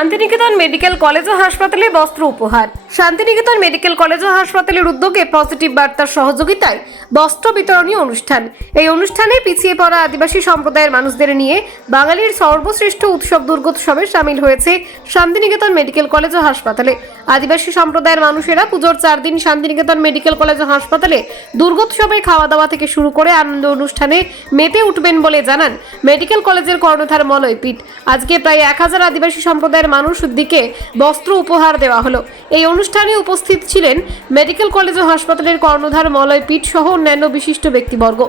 Santiniketan medical college ও হাসপাতালে বস্ত্র উপহার। শান্তিনিকেতন মেডিকেল কলেজ ও হাসপাতালের উদ্যোগে পজিটিভ বার্তার সহযোগিতায় বস্ত্র বিতরণী অনুষ্ঠান। এই অনুষ্ঠানে পিছিয়ে পড়া আদিবাসী সম্প্রদায়ের মানুষদের নিয়ে বাঙালির সর্বশ্রেষ্ঠ উৎসব দুর্গোৎসবে সামিল হয়েছে শান্তিনিকেতন মেডিকেল কলেজ ও হাসপাতালে। আদিবাসী সম্প্রদায়ের মানুষেরা পুজোর চার দিন শান্তিনিকেতন মেডিকেল কলেজ ও হাসপাতালে দুর্গোৎসবে খাওয়া দাওয়া থেকে শুরু করে আনন্দ অনুষ্ঠানে মেতে উঠবেন বলে জানান মেডিকেল কলেজের কর্ণধার মলয় পিঠ। আজকে প্রায় এক হাজার আদিবাসী সম্প্রদায়ের মানুষ দিকে বস্ত্র উপহার দেওয়া হলো। এই অনুষ্ঠানে উপস্থিত ছিলেন মেডিকেল কলেজ ও হাসপাতালের কর্ণধার মলয় পিঠ সহ অন্যান্য বিশিষ্ট ব্যক্তিবর্গ।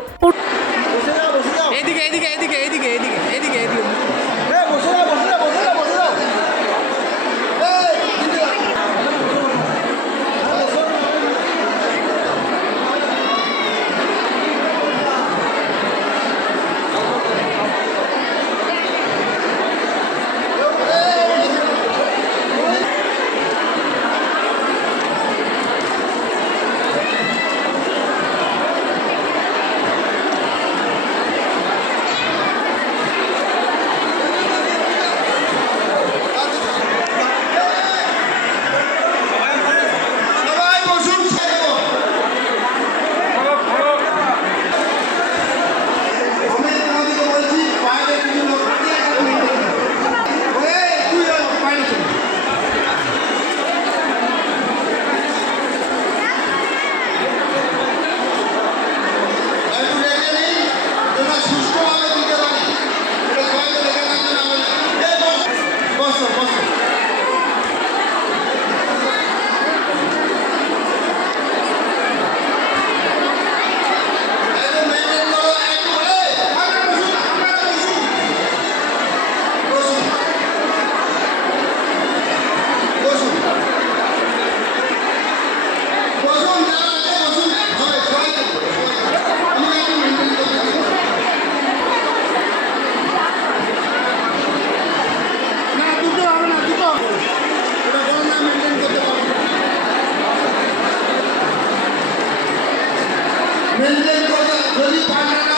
人人都校合力发展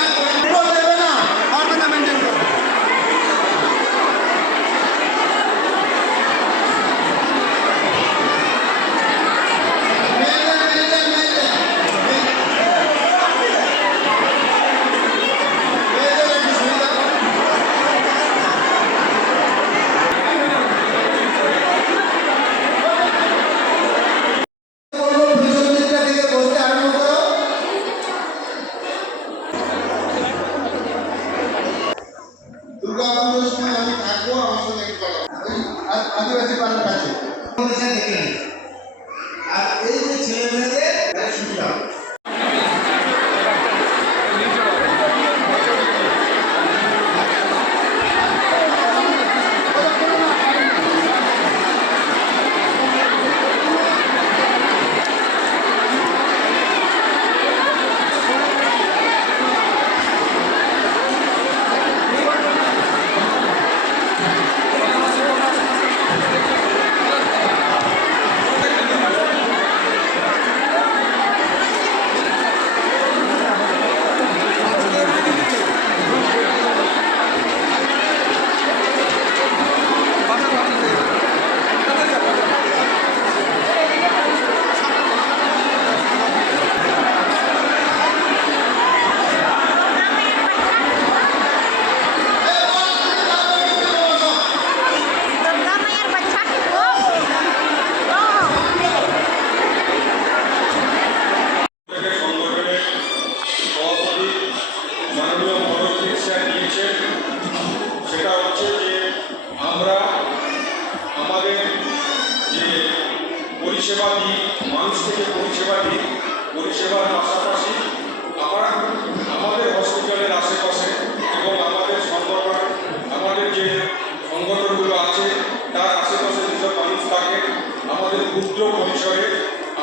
পরিসরে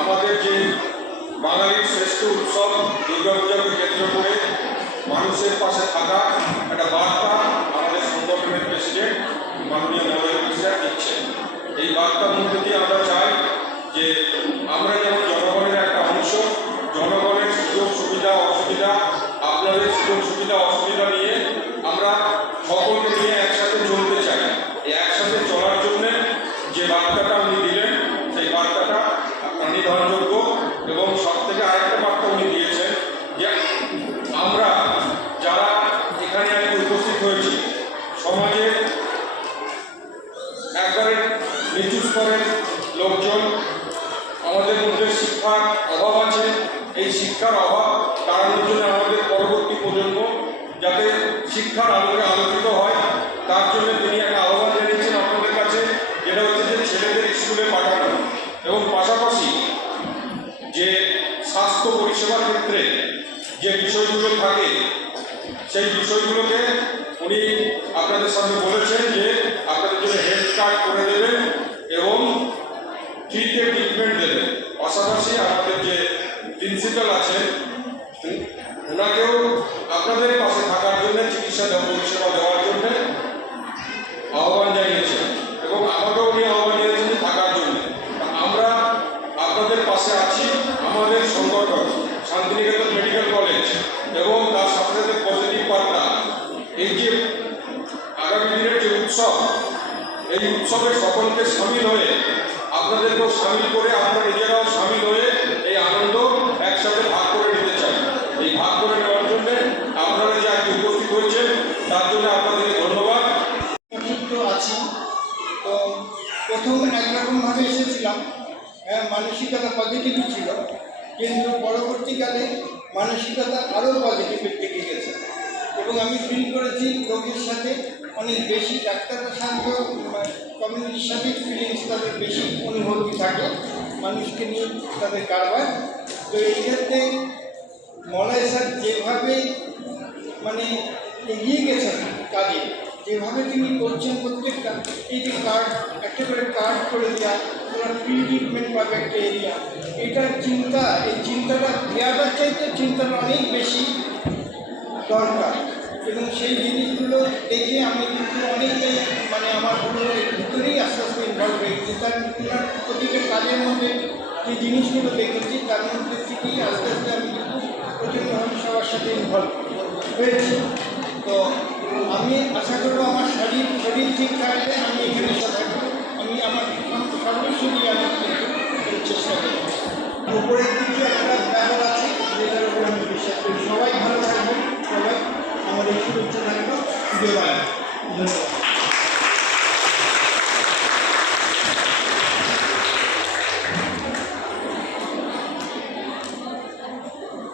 আমাদের যে বাঙালির শ্রেষ্ঠ উৎসব দুর্গাপূজাকে কেন্দ্র করে মানুষের পাশে থাকা একটা বার্তা আমাদের সংগঠনের প্রেসিডেন্ট মাননীয় মিশ্রা দিচ্ছেন। এই বার্তার মধ্যে দিয়ে আমরা চাই যে আমরা যেমন জনগণের একটা অংশ জনগণের সুযোগ সুবিধা অসুবিধা আপনাদের সুযোগ সুবিধা অসুবিধা নিয়ে আমরা সকলকে নিয়ে একসাথে চলতে চাই এই একসাথে চলার জন্য যে বার্তাটা উনি দিলেন সেই বার্তাটা প্রাণীধনযোগ্য এবং সব থেকে আরেকটা বার্তা উনি দিয়েছেন যে আমরা যারা এখানে আজকে উপস্থিত হয়েছি সমাজের একবারে নিচু স্তরের লোকজন, আমাদের মধ্যে শিক্ষার অভাব আছে। এই শিক্ষার অভাব কারণের জন্য আমাদের পরবর্তী প্রজন্ম যাতে শিক্ষার আলোকে আলোকিত হয়, তার জন্য তিনি একটা আহ্বান জানিয়েছেন আপনাদের কাছে, যেটা হচ্ছে যে ছেলেদের স্কুলে পাঠানো। এবং পাশাপাশি যে স্বাস্থ্য পরিষেবার ক্ষেত্রে যে বিষয়গুলো থাকে, সেই বিষয়গুলোকে উনি আপনাদের সামনে বলেছেন যে আপনাদের জন্য হেলথ কার্ড করে দেবেন এবং ফ্রিতে ট্রিটমেন্ট দেবেন পাশাপাশি আমাদের যে প্রিন্সিপাল আছেন উনি- ওনাকেও আপনাদের পাশে থাকার জন্য চিকিৎসা দেওয়া পরিষেবা দেওয়ার জন্য আহ্বান জানিয়েছেন এবং আমাকেও উনি আহ্বান জানিয়েছেন যে থাকার জন্য আমরা আপনাদের পাশে আছি আমাদের সংগঠন শান্তিনিকেতন মেডিকেল কলেজ এবং তার সাথে সাথে পজিটিভ বার্তা এই যে আগামী দিনের যে উৎসব এই উৎসবে সকলকে সামিল হয়ে, আপনাদেরকেও সামিল করে আমরা নিজেরাও সামিল হয়ে এই আনন্দ একসাথে ভাগ করে নিতে চাই। এই ভাগ করে নেওয়ার জন্য আপনারা যে আজকে উপস্থিত হয়েছেন, তার জন্য আপনাদেরকে ধন্যবাদ। আছি। তো প্রথম একরকমভাবে এসেছিলাম। হ্যাঁ মানসিকতা পজিটিভই ছিল। কিন্তু পরবর্তীকালে মানসিকতা আরও পজিটিভের দিকে গেছে। এবং আমি ফিল করেছি রোগীর সাথে অনেক বেশি ডাক্তারের সাথে কমিউনিটির সাথে ফিলিংস তাদের বেশি অনুভূতি থাকে। মানুষকে নিয়ে তাদের কারবার। তো এই ক্ষেত্রে মলয় স্যার যেভাবে মানে এগিয়ে গেছেন কাজে, যেভাবে তিনি করছেন প্রত্যেকটা, এই যে কার্ড একটা করে কার্ড করে দেওয়া তোমরা ফ্রি ট্রিটমেন্ট পাবে একটা এরিয়া এটার চিন্তা, এই চিন্তাটা দেওয়াটার চাইতে চিন্তাটা অনেক বেশি দরকার। এবং সেই জিনিসগুলো দেখে আমি কিন্তু অনেকটাই মানে আমার মনের ভিতরেই আস্তে আস্তে ইনভলভ হয়ে গেছি। তার ওনার প্রতিটা কাজের মধ্যে যে জিনিসগুলো দেখেছি, তার মধ্যে থেকেই আস্তে আস্তে আমি কিন্তু প্রচণ্ডভাবে সবার সাথে ইনভলভ হয়েছি। তো আমি আশা করব আমার শরীর শরীর ঠিক থাকলে আমি এখানে থাকব। আমি আমার সর্বস্ব দিয়ে আমি চেষ্টা করি উপরের দিকে একটা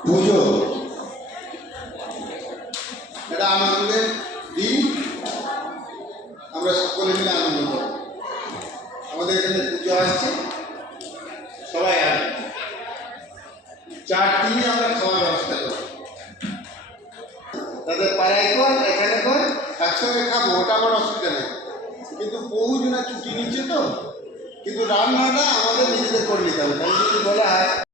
পুজো এটা আনন্দের দিন, আমরা সকলে মিলে আনন্দ করব। আমাদের এখানে পুজো আসছে। সবাই আসবে চার দিনই আমরা খাওয়ার ব্যবস্থা করব। তাদের পাড়ায় কর এখানে কর একসঙ্গে খাব, ওটা আমার অসুবিধা নেই। কিন্তু বহুজনা ছুটি নিচ্ছে তো। কিন্তু রান্নাটা আমাদের নিজেদের করে নিতে হবে। তাহলে যদি বলা হয়